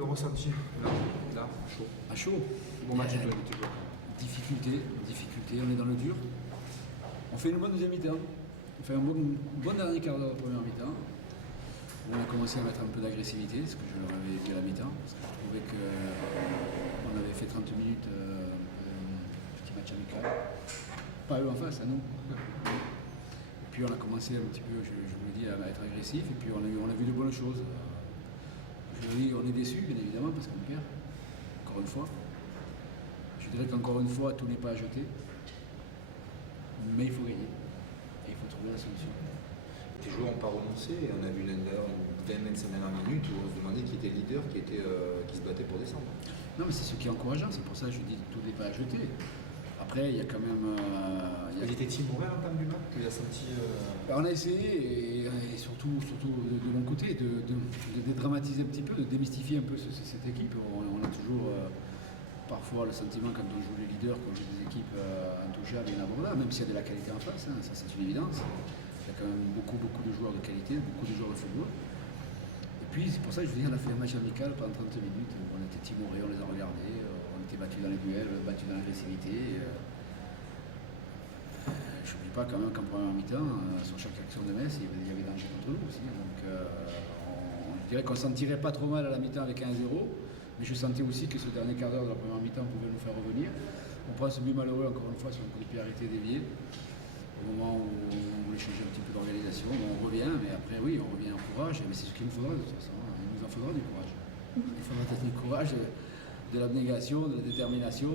Le ressenti, là, chaud. À chaud. Bon match de Difficulté, on est dans le dur. On fait une bonne deuxième mi-temps. On fait un bon dernier quart d'heure de première mi-temps. On a commencé à mettre un peu d'agressivité, ce que je leur avais dit à la mi-temps, parce que je trouvais qu'on avait fait 30 minutes petit match amical. Pas eux en face, à nous. Et puis on a commencé un petit peu, je vous l'ai dit, à être agressif, et puis on a vu de bonnes choses. Je vous dis, on est déçus, bien évidemment, parce qu'on perd, encore une fois. Je dirais qu'encore une fois, tout n'est pas à jeter, mais il faut gagner, et il faut trouver la solution. Les joueurs n'ont pas renoncé, et on a vu d'ailleurs une 25 dernières minutes où on se demandait qui était le leader, qui se battait pour descendre. Non, mais c'est ce qui est encourageant, c'est pour ça que je dis tout n'est pas à jeter. Après, il y a quand même. Il était timoré à l'entame du match, il a senti. On a essayé, et surtout de mon côté, de dédramatiser un petit peu, de démystifier un peu cette équipe. On a toujours parfois le sentiment, quand on joue les leaders, qu'on joue des équipes intouchables et inabordables, même s'il y a de la qualité en face, ça c'est une évidence. Il y a quand même beaucoup de joueurs de qualité, beaucoup de joueurs de football. Et puis c'est pour ça que je vous dis, on a fait un match amical pendant 30 minutes, où on était timorés, on les a regardés, on était battus dans les duels, battus dans l'agressivité. Je n'oublie pas quand même qu'en première mi-temps, sur chaque action de Metz, il y avait danger contre nous aussi. Donc je dirais qu'on ne s'en tirait pas trop mal à la mi-temps avec 1-0, mais je sentais aussi que ce dernier quart d'heure de la première mi-temps pouvait nous faire revenir. On prend ce but malheureux encore une fois sur un coup de pied arrêté dévié. Au moment où on voulait changer un petit peu d'organisation, on revient, mais après oui, on revient en courage, mais c'est ce qu'il nous faudra de toute façon, il nous en faudra du courage. Il faudra peut-être du courage, de l'abnégation, de la détermination,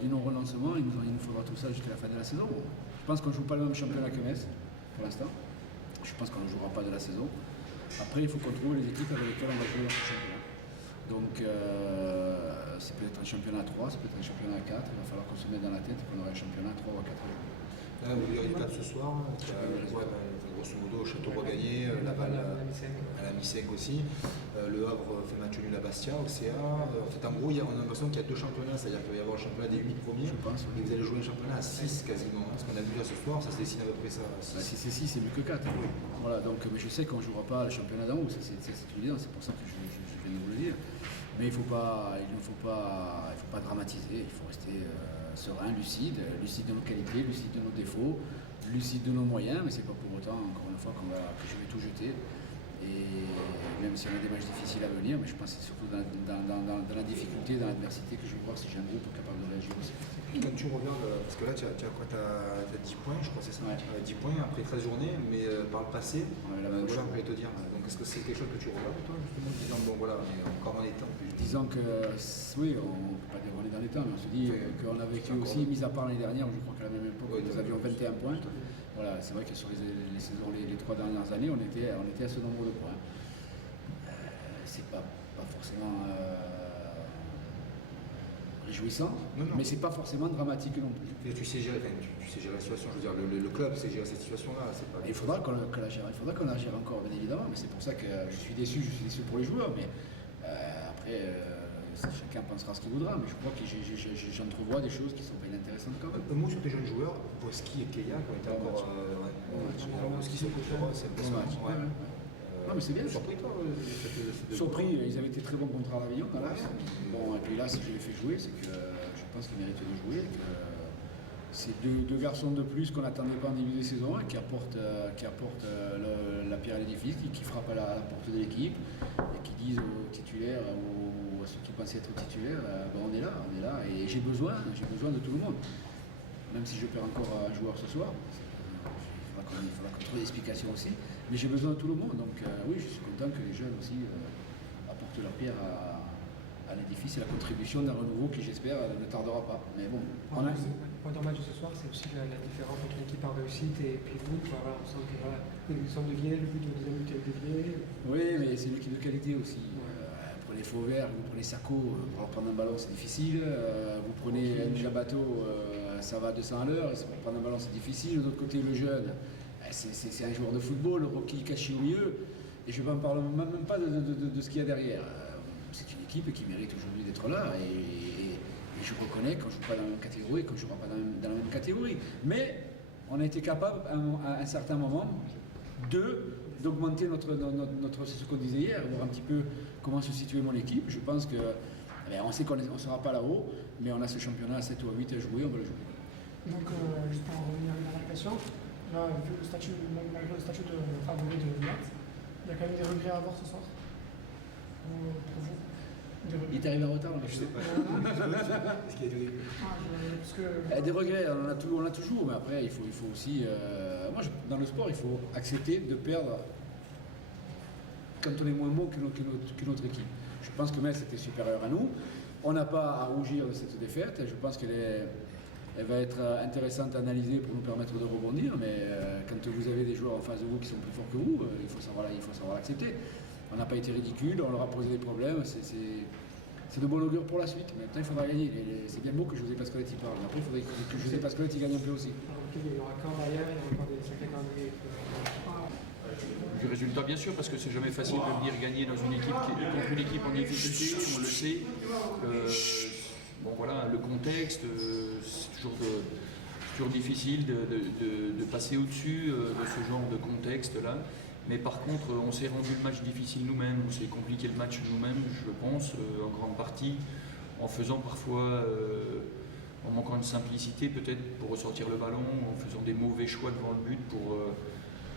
du non-renoncement, il nous faudra tout ça jusqu'à la fin de la saison. Je pense qu'on ne joue pas le même championnat que Metz, pour l'instant. Je pense qu'on ne jouera pas de la saison. Après, il faut qu'on trouve les équipes avec lesquelles on va jouer dans ce championnat. Donc, c'est peut-être un championnat à 3, c'est peut-être un championnat à 4, il va falloir qu'on se mette dans la tête qu'on aura un championnat à 3 ou à 4 jours. Là, vous verrez ce soir, grosso modo, Châteauroux a gagné, Laval à la mi-5 aussi, Le Havre fait match nul à Bastia, au CA. En fait, en gros, on a l'impression qu'il y a deux championnats, c'est-à-dire qu'il va y avoir le championnat des 8 premiers, je pense, oui. Et vous allez jouer un championnat à 6 quasiment. Ce qu'on a vu là ce soir, ça se dessine à peu près ça. Si c'est 6, c'est mieux que 4. Oui. Voilà, donc, mais je sais qu'on ne jouera pas le championnat d'en haut, c'est évident, c'est pour ça que je viens de vous le dire. Mais il ne faut pas dramatiser, il faut rester serein, lucide de nos qualités, lucide de nos défauts, lucide de nos moyens, mais c'est pas pour autant, encore une fois, que je vais tout jeter. Et même si on a des matchs difficiles à venir, mais je pense que c'est surtout dans la difficulté, dans l'adversité que je vais voir si j'ai un groupe capable de réagir aussi. Quand tu regardes, parce que là tu as 10 points, je crois c'est ça, ouais. 10 points après 13 journées, mais par le passé, voilà, on peut te dire. Donc est-ce que c'est quelque chose que tu regardes toi justement, disant bon voilà, on est encore dans les temps. Disons que oui, on ne peut pas dire qu'on est dans les temps, mais on se dit qu'on a vécu aussi, mis à part l'année dernière, où je crois qu'à la même époque, nous avions 21 points. Voilà, c'est vrai que sur les saisons, les 3 dernières années, on était à ce nombre de points. C'est pas forcément réjouissant, mais c'est pas forcément dramatique non plus. Et tu sais gérer la situation, je veux dire, le club sait gérer cette situation-là. Il faudra qu'on la gère, encore, bien évidemment, mais c'est pour ça que je suis déçu pour les joueurs, mais après, chacun pensera ce qu'il voudra, mais je crois que j'entrevois des choses qui sont pas inintéressantes quand même. Un mot sur tes jeunes joueurs, Boski et Keya, qui ont été encore. Boski sur Couture, c'est impressionnant. Non mais c'est bien. Surpris toi Surpris, ils avaient été très bons contre l'Avignon dans l'Axe. Bon, et puis là, si je les fais jouer, c'est que je pense qu'ils méritent de jouer. C'est deux garçons de plus qu'on n'attendait pas en début de saison, qui apportent la pierre à l'édifice, qui frappent à la porte de l'équipe et qui disent aux titulaires ou à ceux qui pensaient être titulaires, on est là et j'ai besoin de tout le monde. Même si je perds encore un joueur ce soir. Il faudra qu'on trouve des explications aussi, mais j'ai besoin de tout le monde, donc oui, je suis content que les jeunes aussi apportent leur pierre à l'édifice et la contribution d'un renouveau qui, j'espère, ne tardera pas. Mais bon, pendant le match de ce soir, c'est aussi la différence entre l'équipe en réussite et puis vous. Voilà, on sent que le centre de Vielle, le but de deuxième but est dévié. Oui, mais c'est une équipe de qualité aussi. Pour les faux verts, vous prenez Sarko, pour leur prendre un ballon, c'est difficile. Vous prenez Njabato, ça va à 200 à l'heure, pour prendre un ballon, c'est difficile. De l'autre côté, le jeune, c'est un joueur de football, Rocky caché au milieu, et je ne parle même pas de ce qu'il y a derrière. C'est une équipe qui mérite aujourd'hui d'être là, et je reconnais qu'on ne joue pas dans la même catégorie, qu'on ne jouera pas dans la même catégorie. Mais on a été capable, à un certain moment, Deux, d'augmenter c'est ce qu'on disait hier, voir un petit peu comment se situait mon équipe. Je pense que, on sait qu'on ne sera pas là-haut, mais on a ce championnat à 7 ou à 8 à jouer, on va le jouer. Donc, juste pour en revenir à une dernière question, là, vu malgré le statut de favori de Niat, il y a quand même des regrets à avoir ce soir pour vous. Il est arrivé en retard, Je sais pas. Est-ce qu'il y a du Parce que... Des regrets, on a toujours, mais après, il faut aussi. Dans le sport, il faut accepter de perdre quand on est moins bon que notre équipe. Je pense que Metz était supérieur à nous. On n'a pas à rougir de cette défaite. Je pense qu'elle va être intéressante à analyser pour nous permettre de rebondir, mais quand vous avez des joueurs en face de vous qui sont plus forts que vous, il faut savoir l'accepter. On n'a pas été ridicule, on leur a posé des problèmes, c'est de bon augure pour la suite. Maintenant, il faudra gagner. C'est bien beau que José Pascoletti parle, mais après, il faudrait que José Pascoletti gagne un peu aussi. Il y aura quand derrière, il y aura encore des sacrés calendriers. Du résultat, bien sûr, parce que c'est jamais facile de venir gagner dans une équipe contre une équipe en difficulté, on le sait. Bon voilà, le contexte, c'est toujours difficile de passer au-dessus de ce genre de contexte-là. Mais par contre, on s'est rendu le match difficile nous-mêmes, on s'est compliqué le match nous-mêmes, je pense, en grande partie, en faisant parfois, en manquant de simplicité peut-être pour ressortir le ballon, en faisant des mauvais choix devant le but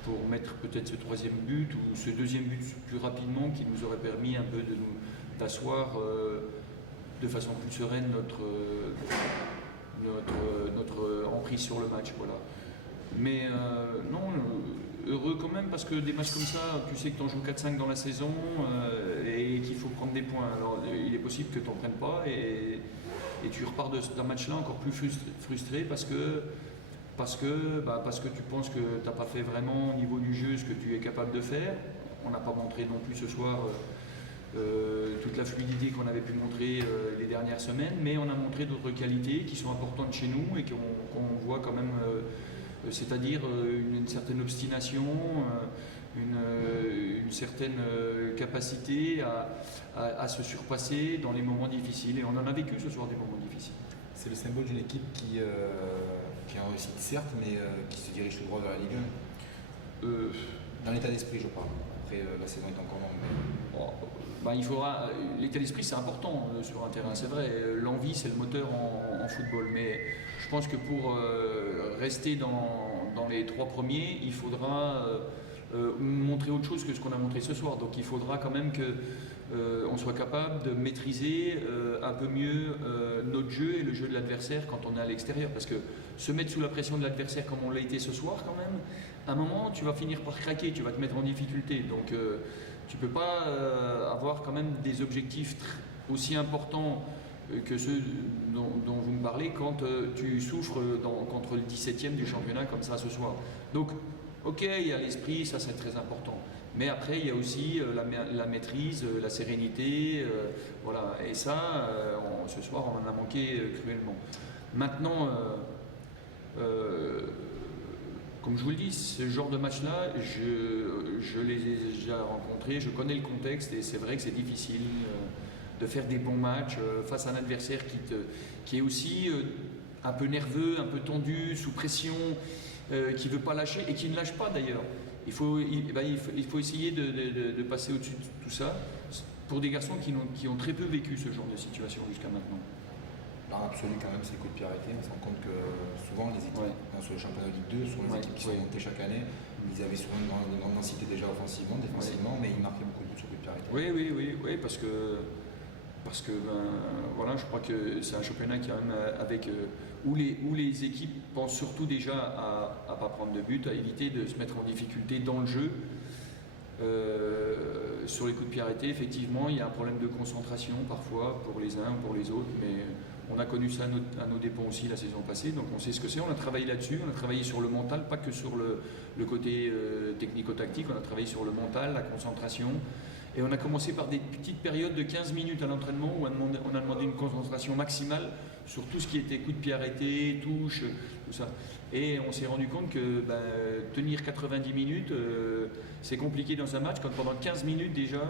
pour mettre peut-être ce troisième but ou ce deuxième but plus rapidement qui nous aurait permis un peu d'asseoir de façon plus sereine notre emprise sur le match. Voilà. Mais non, heureux quand même parce que des matchs comme ça, tu sais que tu en joues 4-5 dans la saison et qu'il faut prendre des points. Alors il est possible que tu n'en prennes pas et tu repars d'un match-là encore plus frustré parce que tu penses que tu n'as pas fait vraiment au niveau du jeu ce que tu es capable de faire. On n'a pas montré non plus ce soir toute la fluidité qu'on avait pu montrer les dernières semaines, mais on a montré d'autres qualités qui sont importantes chez nous et qu'on voit quand même, c'est-à-dire une certaine obstination, une certaine capacité à se surpasser dans les moments difficiles. Et on en a vécu ce soir des moments difficiles. C'est le symbole d'une équipe qui est en réussite certes, mais qui se dirige tout droit vers la Ligue 1. Dans l'état d'esprit, je parle. Après, la saison est encore longue. Mais... l'état d'esprit, c'est important sur un terrain, c'est vrai. L'envie, c'est le moteur en football. Mais je pense que pour rester dans les trois premiers, il faudra montrer autre chose que ce qu'on a montré ce soir. Donc il faudra quand même qu'on soit capable de maîtriser un peu mieux notre jeu et le jeu de l'adversaire quand on est à l'extérieur. Parce que se mettre sous la pression de l'adversaire comme on l'a été ce soir quand même, à un moment tu vas finir par craquer, tu vas te mettre en difficulté. Donc tu ne peux pas avoir quand même des objectifs aussi importants que ceux dont vous me parlez quand tu souffres contre le 17e du championnat comme ça ce soir. Donc ok, il y a l'esprit, ça c'est très important. Mais après, il y a aussi la maîtrise, la sérénité, voilà. Et ça, ce soir, on en a manqué cruellement. Maintenant, comme je vous le dis, ce genre de match-là, je les ai déjà rencontrés, je connais le contexte et c'est vrai que c'est difficile de faire des bons matchs face à un adversaire qui est aussi un peu nerveux, un peu tendu, sous pression, qui ne veut pas lâcher et qui ne lâche pas d'ailleurs. Il faut essayer de passer au-dessus de tout ça pour des garçons qui ont très peu vécu ce genre de situation jusqu'à maintenant. Dans l'absolu, quand même, c'est le coup de pied arrêté. On se rend compte que souvent, les équipes sur le championnat de Ligue 2, sur les équipes qui sont montées chaque année, ils avaient souvent une grande densité déjà offensivement, défensivement, mais ils marquaient beaucoup de buts sur coup de pied arrêté. Oui, parce que voilà, je crois que c'est un championnat qui, quand même, où les équipes pensent surtout déjà à ne pas prendre de but, à éviter de se mettre en difficulté dans le jeu. Sur les coups de pied arrêtés, effectivement, il y a un problème de concentration parfois pour les uns ou pour les autres, mais on a connu ça à nos dépens aussi la saison passée, donc on sait ce que c'est. On a travaillé là-dessus, on a travaillé sur le mental, pas que sur le côté technico-tactique, on a travaillé sur le mental, la concentration. Et on a commencé par des petites périodes de 15 minutes à l'entraînement où on a demandé une concentration maximale sur tout ce qui était coup de pied arrêté, touche, tout ça. Et on s'est rendu compte que tenir 90 minutes, c'est compliqué dans un match quand pendant 15 minutes déjà,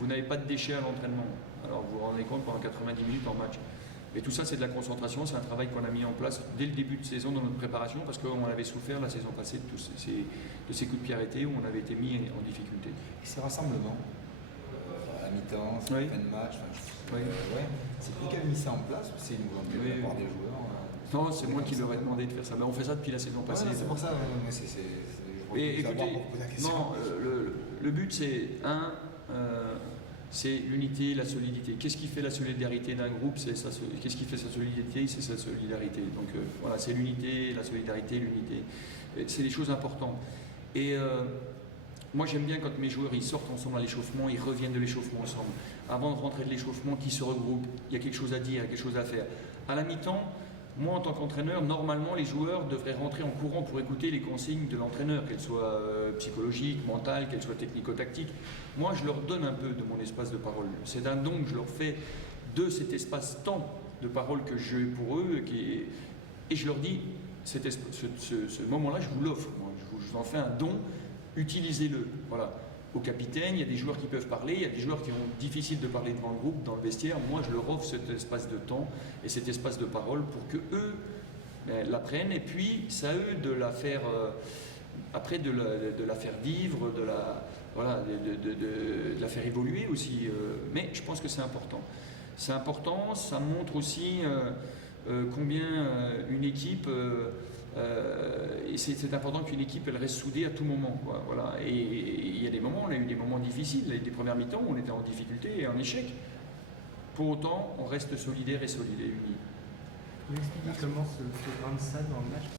vous n'avez pas de déchets à l'entraînement. Alors vous vous rendez compte pendant 90 minutes en match. Mais tout ça, c'est de la concentration, c'est un travail qu'on a mis en place dès le début de saison dans notre préparation, parce qu'on avait souffert la saison passée de ces coups de pied arrêtés où on avait été mis en difficulté. Et ces rassemblements, à la mi-temps, c'est Oui. la fin de match, Oui. ouais. C'est lui qui a mis ça en place ou c'est une volonté de la part des joueurs Non, c'est moi qui leur ai demandé de faire ça. Mais on fait ça depuis la saison passée. Ouais, c'est pour ça, mais Et je voulais écoutez, pour poser la question. non, le but c'est c'est l'unité, la solidité. Qu'est-ce qui fait la solidarité d'un groupe? Qu'est-ce qui fait sa solidité? C'est sa solidarité. Donc voilà, c'est l'unité, la solidarité, l'unité. C'est des choses importantes. Et moi j'aime bien quand mes joueurs ils sortent ensemble à l'échauffement, ils reviennent de l'échauffement ensemble. Avant de rentrer de l'échauffement, qu'ils se regroupent, il y a quelque chose à dire, il y a quelque chose à faire. À la mi-temps, moi, en tant qu'entraîneur, normalement, les joueurs devraient rentrer en courant pour écouter les consignes de l'entraîneur, qu'elles soient psychologiques, mentales, qu'elles soient technico-tactiques. Moi, je leur donne un peu de mon espace de parole. C'est un don que je leur fais de cet espace-temps de parole que j'ai pour eux. Et je leur dis, ce moment-là, je vous l'offre. Je vous en fais un don, utilisez-le. Voilà. Au capitaine, il y a des joueurs qui peuvent parler, il y a des joueurs qui ont difficile de parler devant le groupe, dans le vestiaire. Moi, je leur offre cet espace de temps et cet espace de parole pour que eux l'apprennent. Et puis, c'est à eux de la faire, après, de la faire vivre, de la faire évoluer aussi. Mais je pense que c'est important. C'est important, ça montre aussi combien une équipe. Et c'est important qu'une équipe elle reste soudée à tout moment, quoi, voilà. Et il y a des moments, on a eu des moments difficiles, des premières mi-temps où on était en difficulté et en échec. Pour autant, on reste solidaire et solide et unis. Vous expliquez comment ce grain de sable dans le match